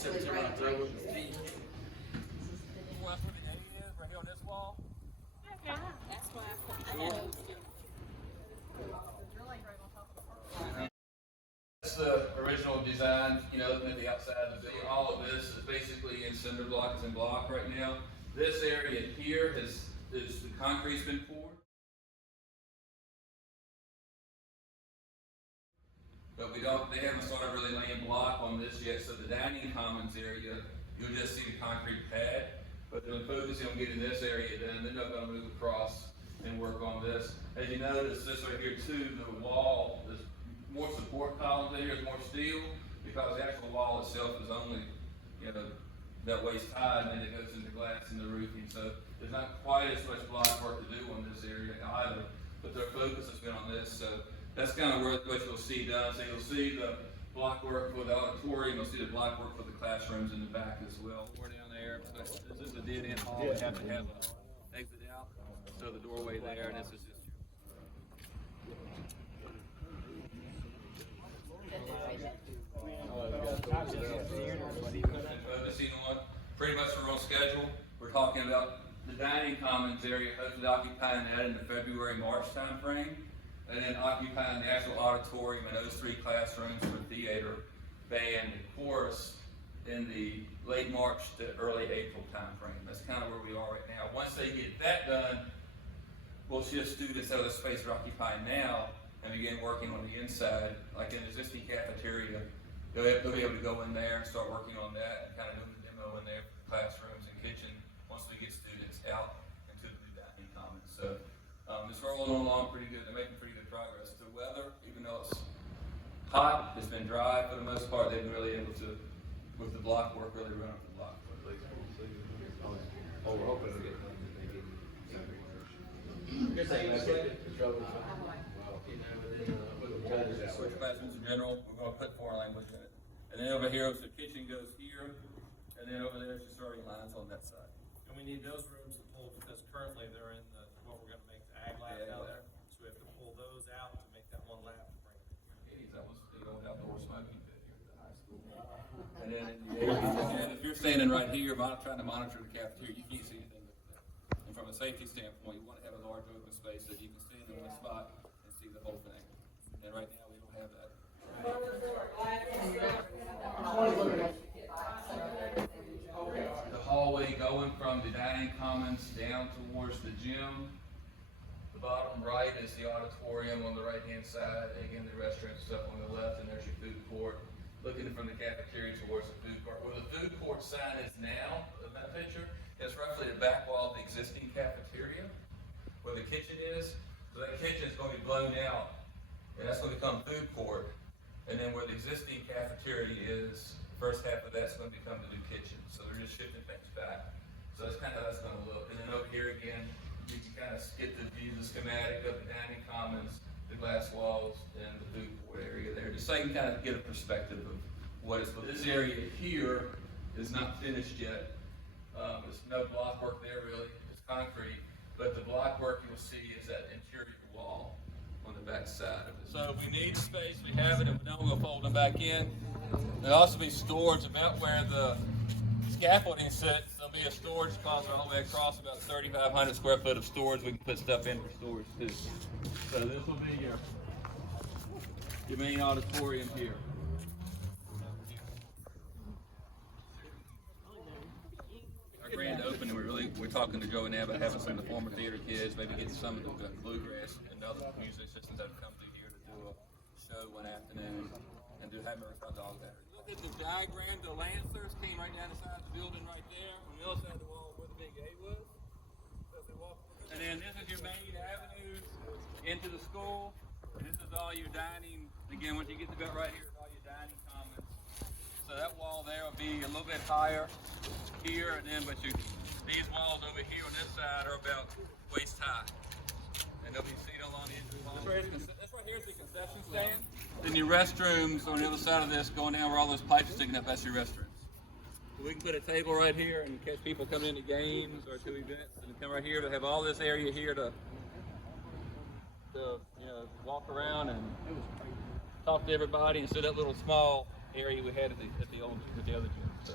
said to run through with the team. Well, that's where the gate is, right here on this wall. Okay. That's why I know. That's the original design, you know, looking at the outside of the building. All of this is basically in cinder block, it's in block right now. This area here is the concrete's been poured. But they haven't started really laying block on this yet, so the dining commons area, you'll just see the concrete pad. But they're focusing on getting this area done. They're not gonna move across and work on this. As you notice, this right here too, the wall, there's more support columns in here, there's more steel, because the actual wall itself is only, you know, that waist high, and then it goes into glass and the roofing. So there's not quite as much block work to do on this area either, but their focus has been on this. So that's kind of what you'll see done. So you'll see the block work for the auditorium, you'll see the block work for the classrooms in the back as well. We're down there, but this is a dead end hall, we have to have an exit out. So the doorway there, and this is just focusing on pretty much we're on schedule. We're talking about the dining commons area, hopefully occupying that in the February-March time frame, and then occupying the actual auditorium and those 3 classrooms for theater, band, and chorus in the late March to early April time frame. That's kind of where we are right now. Once they get that done, we'll shift students out of the space they're occupying now and begin working on the inside, like in the existing cafeteria. They'll be able to go in there and start working on that and kind of doing the demo in there, classrooms and kitchen, once we get students out into the new dining commons. So it's rolling along pretty good. They're making pretty good progress. The weather, even though it's hot, it's been dry for the most part. They've been really able to, with the block work, really run up the block. Oh, we're hoping to get. Switch classrooms in general, we're going to put foreign language in it. And then over here, so the kitchen goes here, and then over there, it's just starting lines on that side. And we need those rooms to pull because currently they're in what we're going to make the ag lab down there. So we have to pull those out to make that one lab to bring it in. That was the old outdoor smoking pit here at the high school. And then and if you're standing right here, trying to monitor the cafeteria, you can't see anything. And from a safety standpoint, you want to have a large open space so you can stand in one spot and see the whole thing. And right now, we don't have that. The hallway going from the dining commons down towards the gym. The bottom right is the auditorium on the right-hand side. Again, the restaurants stuff on the left, and there's your food court. Looking from the cafeteria towards the food court. Where the food court sign is now, in that picture, is roughly the back wall of the existing cafeteria, where the kitchen is. So that kitchen is going to be blown out, and that's going to become food court. And then where the existing cafeteria is, the first half of that's going to become the new kitchen. So they're just shifting things back. So that's kind of how that's going to look. And then over here again, you can kind of get the view, the schematic of the dining commons, the glass walls, and the food court area there. Just so you can kind of get a perspective of what it's. But this area here is not finished yet. There's no block work there really. It's concrete. But the block work you'll see is that interior wall on the back side of it. So if we need space, we have it, and we don't, we'll fold them back in. There'll also be storage about where the scaffolding sits. There'll be a storage closet all the way across, about 3,500 square foot of storage. We can put stuff in for storage too. So this will be your main auditorium here. Our grand opening, we're talking to Joe and Ed about having some of the former theater kids, maybe getting some of the bluegrass and other musicians that have come through here to do a show one afternoon and do Amherst County. Look at the diagram. The Lancers came right down the side of the building right there. On the other side of the wall where the big A was. And then this is your main avenues into the school. And this is all your dining. Again, once you get to about right here, it's all your dining commons. So that wall there will be a little bit higher here, and then these walls over here on this side are about waist high. And there'll be seat along the edge of the wall. This right here is the concession stand. Then your restrooms on the other side of this, going down where all those pipes are sticking up, that's your restrooms. So we can put a table right here and catch people coming into games or to events, and come right here to have all this area here to walk around and talk to everybody, and so that little small area we had at the other gym. So.